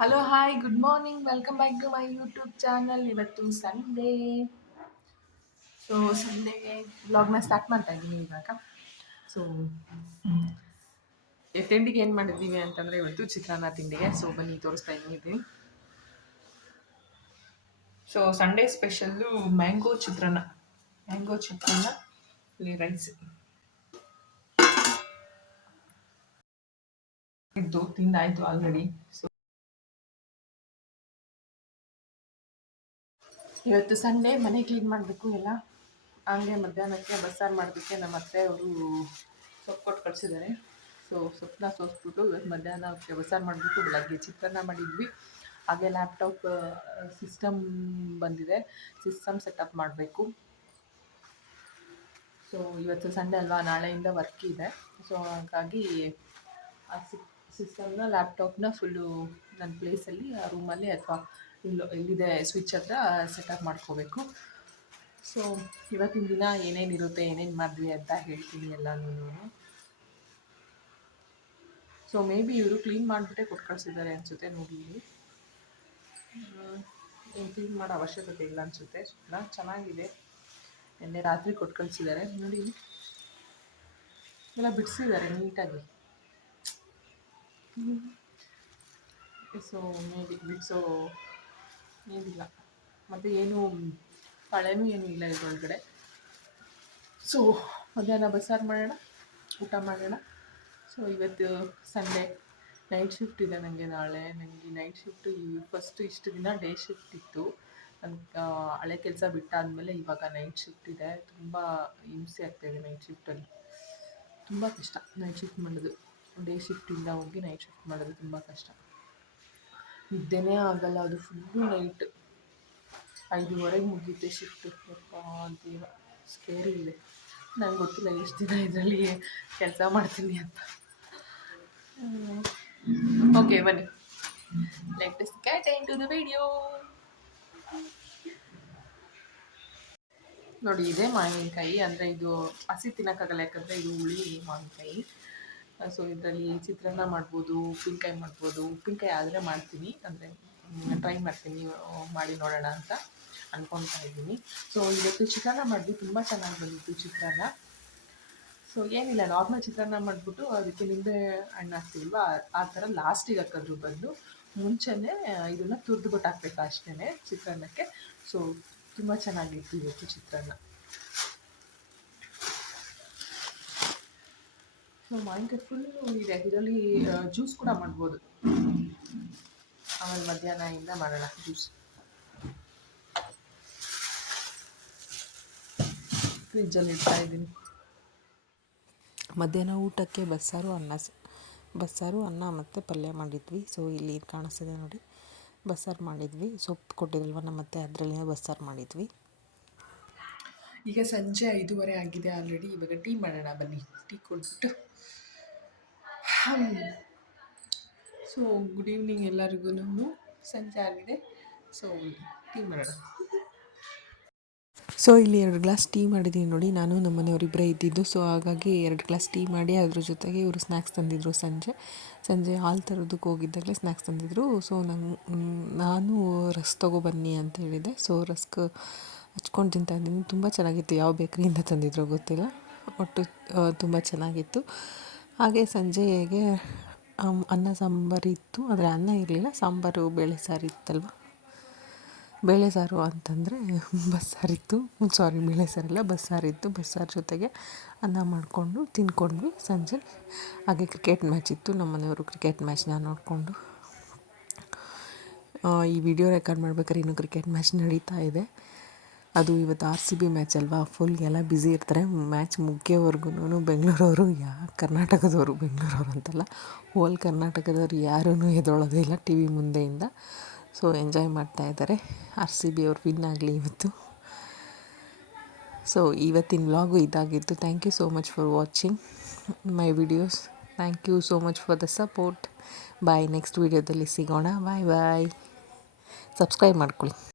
Hello hi good morning welcome back to my YouTube channel. ಇವತ್ತು Sunday. So ಸಂಡೇಗೆ ಬ್ಲಾಗ್ನ start ಮಾಡ್ತಾ ಇದ್ದೀನಿ ಇವಾಗ. ಸೊ ತಿಂಡಿಗೆ ಏನು ಮಾಡಿದ್ದೀವಿ ಅಂತಂದರೆ ಇವತ್ತು ಚಿತ್ರಾನ್ನ ತಿಂಡಿಗೆ. ಸೊ ಬನ್ನಿ ತೋರಿಸ್ತಾ ಇದ್ದೀನಿ. ಸೊ ಸಂಡೇ ಸ್ಪೆಷಲ್ಲು ಮ್ಯಾಂಗೋ ಚಿತ್ರಾನ್ನ. ಇಲ್ಲಿ ರೈಸ್ ಇದ್ದು ತಿಂದಾಯಿತು ಆಲ್ರೆಡಿ. ಸೊ ಇವತ್ತು ಸಂಡೇ ಮನೆ ಕ್ಲೀನ್ ಮಾಡಬೇಕು ಎಲ್ಲ. ಹಂಗೆ ಮಧ್ಯಾಹ್ನಕ್ಕೆ ಬಸ್ಸಾರು ಮಾಡೋದಕ್ಕೆ ನಮ್ಮ ಅತ್ತೆ ಅವರು ಸೊಪ್ಪು ಕೊಟ್ಟು ಕಳಿಸಿದ್ದಾರೆ. ಸೊ ಸೊಪ್ಪನ್ನ ಸೋಸ್ಬಿಟ್ಟು ಇವತ್ತು ಮಧ್ಯಾಹ್ನಕ್ಕೆ ಬಸ್ಸಾರು ಮಾಡಿಬಿಟ್ಟು ಬೆಳಗ್ಗೆ ಚಿತ್ರಾನ್ನ ಮಾಡಿದ್ವಿ. ಹಾಗೆ ಲ್ಯಾಪ್ಟಾಪ್ ಸಿಸ್ಟಮ್ ಬಂದಿದೆ, ಸಿಸ್ಟಮ್ ಸೆಟಪ್ ಮಾಡಬೇಕು. ಸೊ ಇವತ್ತು ಸಂಡೇ ಅಲ್ವಾ, ನಾಳೆಯಿಂದ ವರ್ಕ್ ಇದೆ. ಸೊ ಹಾಗಾಗಿ ಆ ಸಿಸ್ಟಮ್ನ ಲ್ಯಾಪ್ಟಾಪ್ನ ಫುಲ್ಲು ನನ್ನ ಪ್ಲೇಸಲ್ಲಿ ಆ ರೂಮಲ್ಲಿ ಅಥವಾ ಎಲ್ಲಿದೆ ಸ್ವಿಚ್ ಹತ್ರ ಸೆಟಪ್ ಮಾಡ್ಕೋಬೇಕು. ಸೊ ಇವತ್ತಿನ ದಿನ ಏನೇನಿರುತ್ತೆ, ಏನೇನು ಮಾಡಿದ್ವಿ ಅಂತ ಹೇಳ್ತೀನಿ ಎಲ್ಲನೂ. ಸೊ ಮೇ ಬಿ ಇವರು ಕ್ಲೀನ್ ಮಾಡಿಬಿಟ್ಟೆ ಕೊಟ್ಟು ಕಳಿಸಿದ್ದಾರೆ ಅನಿಸುತ್ತೆ. ನೋಡಿ, ಏನು ಕ್ಲೀನ್ ಮಾಡೋ ಅವಶ್ಯಕತೆ ಇಲ್ಲ ಅನಿಸುತ್ತೆ. ಚೆನ್ನಾಗಿದೆ. ನಿನ್ನೆ ರಾತ್ರಿ ಕೊಟ್ಟು ಕಳಿಸಿದ್ದಾರೆ. ನೋಡಿ, ಎಲ್ಲ ಬಿಡಿಸಿದ್ದಾರೆ ನೀಟಾಗಿ. ಸೊ ಮೇ ಬಿ ಬಿಡಿಸೋ ಏನಿಲ್ಲ, ಮತ್ತು ಏನು ಪಳೆನೂ ಏನೂ ಇಲ್ಲ ಇದರೊಳಗಡೆ. ಸೊ ಮಧ್ಯಾಹ್ನ ಬಸ್ಸಾರು ಮಾಡೋಣ, ಊಟ ಮಾಡೋಣ. ಸೊ ಇವತ್ತು ಸಂಡೇ ನೈಟ್ ಶಿಫ್ಟ್ ಇದೆ ನನಗೆ. ನಾಳೆ ನನಗೆ ನೈಟ್ ಶಿಫ್ಟು. ಫಸ್ಟು ಇಷ್ಟು ದಿನ ಡೇ ಶಿಫ್ಟ್ ಇತ್ತು. ನನ್ನ ಹಳೆ ಕೆಲಸ ಬಿಟ್ಟಾದಮೇಲೆ ಇವಾಗ ನೈಟ್ ಶಿಫ್ಟ್ ಇದೆ. ತುಂಬ ಹಿಂಸೆ ಆಗ್ತಾಯಿದೆ ನೈಟ್ ಶಿಫ್ಟಲ್ಲಿ. ತುಂಬ ಕಷ್ಟ ನೈಟ್ ಶಿಫ್ಟ್ ಮಾಡೋದು. ಡೇ ಶಿಫ್ಟಿಂದ ಹೋಗಿ ನೈಟ್ ಶಿಫ್ಟ್ ಮಾಡೋದು ತುಂಬ ಕಷ್ಟ. ನಿದ್ದೆನೇ ಆಗಲ್ಲ, ಅದು ಫುಲ್ಲು ನೈಟ್. 5:30ಗೆ ಮುಗಿಯುತ್ತೆ ಶಿಫ್ಟು. ಯಪ್ಪ ದೇವ, ಸ್ಕೇರಿ ಇದೆ. ನಂಗೆ ಗೊತ್ತಿಲ್ಲ ಎಷ್ಟು ದಿನ ಇದರಲ್ಲಿ ಕೆಲಸ ಮಾಡ್ತೀನಿ ಅಂತ. ಓಕೆ ಬನ್ನಿ, let us get into the video. ನೋಡಿ, ಇದೇ ಮಾವಿನಕಾಯಿ. ಅಂದರೆ ಇದು ಹಸಿ ತಿನ್ನೋಕ್ಕಾಗಲ್ಲ, ಯಾಕಂದರೆ ಇದು ಹುಳಿ ಮಾವಿನಕಾಯಿ. ಸೊ ಇದರಲ್ಲಿ ಚಿತ್ರಾನ್ನ ಮಾಡ್ಬೋದು, ಉಪ್ಪಿನಕಾಯಿ ಮಾಡ್ಬೋದು. ಉಪ್ಪಿನಕಾಯಿ ಆದರೆ ಮಾಡ್ತೀನಿ, ಅಂದರೆ ಟ್ರೈ ಮಾಡ್ತೀನಿ, ಮಾಡಿ ನೋಡೋಣ ಅಂತ ಅಂದ್ಕೊಳ್ತಾ ಇದ್ದೀನಿ. ಸೊ ಇವತ್ತು ಚಿತ್ರಾನ್ನ ಮಾಡಿದ್ವಿ, ತುಂಬ ಚೆನ್ನಾಗಿ ಬಂದಿತ್ತು ಚಿತ್ರಾನ್ನ. ಸೊ ಏನಿಲ್ಲ, ನಾರ್ಮಲ್ ಚಿತ್ರಾನ್ನ ಮಾಡಿಬಿಟ್ಟು ಅದಕ್ಕೆ ನಿಂಬೆ ಹಣ್ಣು ಹಾಕ್ತೀವಲ್ವ, ಆ ಥರ ಲಾಸ್ಟಿಗೆ ಹಾಕೋದ್ರ ಬದಲು ಮುಂಚೆನೇ ಇದನ್ನು ತುರಿದ್ಬಿಟ್ಟು ಹಾಕ್ಬೇಕು ಅಷ್ಟೇ ಚಿತ್ರಾನ್ನಕ್ಕೆ. ಸೊ ತುಂಬ ಚೆನ್ನಾಗಿತ್ತು ಇವತ್ತು ಚಿತ್ರಾನ್ನ. ಸೊ ಮಾವಿನಕಾಯಿ ಫುಲ್ಲು ಇದೆ, ಇದರಲ್ಲಿ ಜ್ಯೂಸ್ ಕೂಡ ಮಾಡ್ಬೋದು. ಆಮೇಲೆ ಮಧ್ಯಾಹ್ನದಿಂದ ಮಾಡೋಣ ಜ್ಯೂಸ್. ಫ್ರಿಜ್ಜಲ್ಲಿ ಇಡ್ತಾ ಇದ್ದೀನಿ. ಮಧ್ಯಾಹ್ನ ಊಟಕ್ಕೆ ಬಸ್ಸಾರು ಅನ್ನ ಮತ್ತು ಪಲ್ಯ ಮಾಡಿದ್ವಿ. ಸೊ ಇಲ್ಲಿ ಕಾಣಿಸ್ತಿದೆ ನೋಡಿ, ಬಸ್ಸಾರು ಮಾಡಿದ್ವಿ. ಸೊಪ್ಪು ಕೊಟ್ಟಿರಲ್ವ ನಮ್ಮತ್ತೆ, ಅದರಲ್ಲೇ ಬಸ್ಸಾರು ಮಾಡಿದ್ವಿ. ಈಗ ಸಂಜೆ 5:30 ಆಗಿದೆ ಆಲ್ರೆಡಿ. ಇವಾಗ ಟೀ ಮಾಡೋಣ ಬನ್ನಿ. ಟೀ ಕೊಟ್ಬಿಟ್ಟು ಸೊ ಗುಡ್ ಈವ್ನಿಂಗ್ ಎಲ್ಲರಿಗೂ. ಸಂಜೆ ಆಗಿದೆ. ಸೊ ಟೀ ಮಾಡೋಣ. ಸೊ ಇಲ್ಲಿ 2 ಗ್ಲಾಸ್ ಟೀ ಮಾಡಿದ್ದೀನಿ ನೋಡಿ. ನಾನು ನಮ್ಮ ಮನೆಯವರಿಬ್ಬರೇ ಇದ್ದಿದ್ದು. ಸೊ ಹಾಗಾಗಿ 2 ಗ್ಲಾಸ್ ಟೀ ಮಾಡಿ ಅದ್ರ ಜೊತೆಗೆ ಇವರು ಸ್ನ್ಯಾಕ್ಸ್ ತಂದಿದ್ದರು. ಸಂಜೆ ಹಾಲು ತರೋದಕ್ಕೆ ಹೋಗಿದ್ದಾಗಲೇ ಸ್ನ್ಯಾಕ್ಸ್ ತಂದಿದ್ದರು. ಸೊ ನಾನು ರಸ್ಕ್ ತೊಗೊಬನ್ನಿ ಅಂತ ಹೇಳಿದೆ. ಸೊ ರಸ್ಕ್ ಹಚ್ಕೊಂಡು ತಿಂತಾಯಿದ್ದೀನಿ. ತುಂಬ ಚೆನ್ನಾಗಿತ್ತು. ಯಾವ ಬೇಕ್ರಿಯಿಂದ ತಂದಿದ್ರೋ ಗೊತ್ತಿಲ್ಲ, ಒಟ್ಟು ತುಂಬ ಚೆನ್ನಾಗಿತ್ತು. ಹಾಗೆ ಸಂಜೆಗೆ ಅನ್ನ ಸಾಂಬಾರು ಇತ್ತು, ಆದರೆ ಅನ್ನ ಇರಲಿಲ್ಲ, ಸಾಂಬಾರು ಬೇಳೆ ಸಾರು ಇತ್ತಲ್ವ. ಬೇಳೆ ಸಾರು ಅಂತಂದರೆ ಬಸ್ಸಾರಿತ್ತು. ಬೇಳೆ ಸಾರಲ್ಲ, ಬಸ್ಸಾರಿತ್ತು. ಬಸ್ಸಾರು ಜೊತೆಗೆ ಅನ್ನ ಮಾಡಿಕೊಂಡು ತಿಂದ್ಕೊಂಡ್ವಿ ಸಂಜೆ. ಹಾಗೆ ಕ್ರಿಕೆಟ್ ಮ್ಯಾಚ್ ಇತ್ತು, ನಮ್ಮ ಮನೆಯವರು ಕ್ರಿಕೆಟ್ ಮ್ಯಾಚ್ನ ನೋಡಿಕೊಂಡು. ಈ ವಿಡಿಯೋ ರೆಕಾರ್ಡ್ ಮಾಡ್ಬೇಕಾದ್ರೆ ಇನ್ನೂ ಕ್ರಿಕೆಟ್ ಮ್ಯಾಚ್ ನಡೀತಾ ಇದೆ. ಅದು ಇವತ್ತು RCB ಮ್ಯಾಚ್ ಅಲ್ವಾ, ಫುಲ್ ಎಲ್ಲ ಬ್ಯುಸಿ ಇರ್ತಾರೆ. ಮ್ಯಾಚ್ ಮುಗಿಯೋವರೆಗೂ ಬೆಂಗಳೂರವರು, ಕರ್ನಾಟಕದವರು, ಬೆಂಗಳೂರವರು ಅಂತಲ್ಲ, ಹೋಲ್ ಕರ್ನಾಟಕದವ್ರು ಯಾರೂ ಎದ್ದೇಳೋದೇ ಇಲ್ಲ ಟಿ ವಿ ಮುಂದೆಯಿಂದ. ಸೊ ಎಂಜಾಯ್ ಮಾಡ್ತಾಯಿದ್ದಾರೆ. RCB ಅವ್ರು ವಿನ್ ಆಗಲಿ ಇವತ್ತು. ಸೊ ಇವತ್ತಿನ ವ್ಲಾಗು ಇದಾಗಿತ್ತು. Thank you so much for watching my videos. Thank you so much for the support. Bye, next ವೀಡಿಯೋದಲ್ಲಿ ಸಿಗೋಣ. ಬಾಯ್. ಸಬ್ಸ್ಕ್ರೈಬ್ ಮಾಡ್ಕೊಳ್ಳಿ.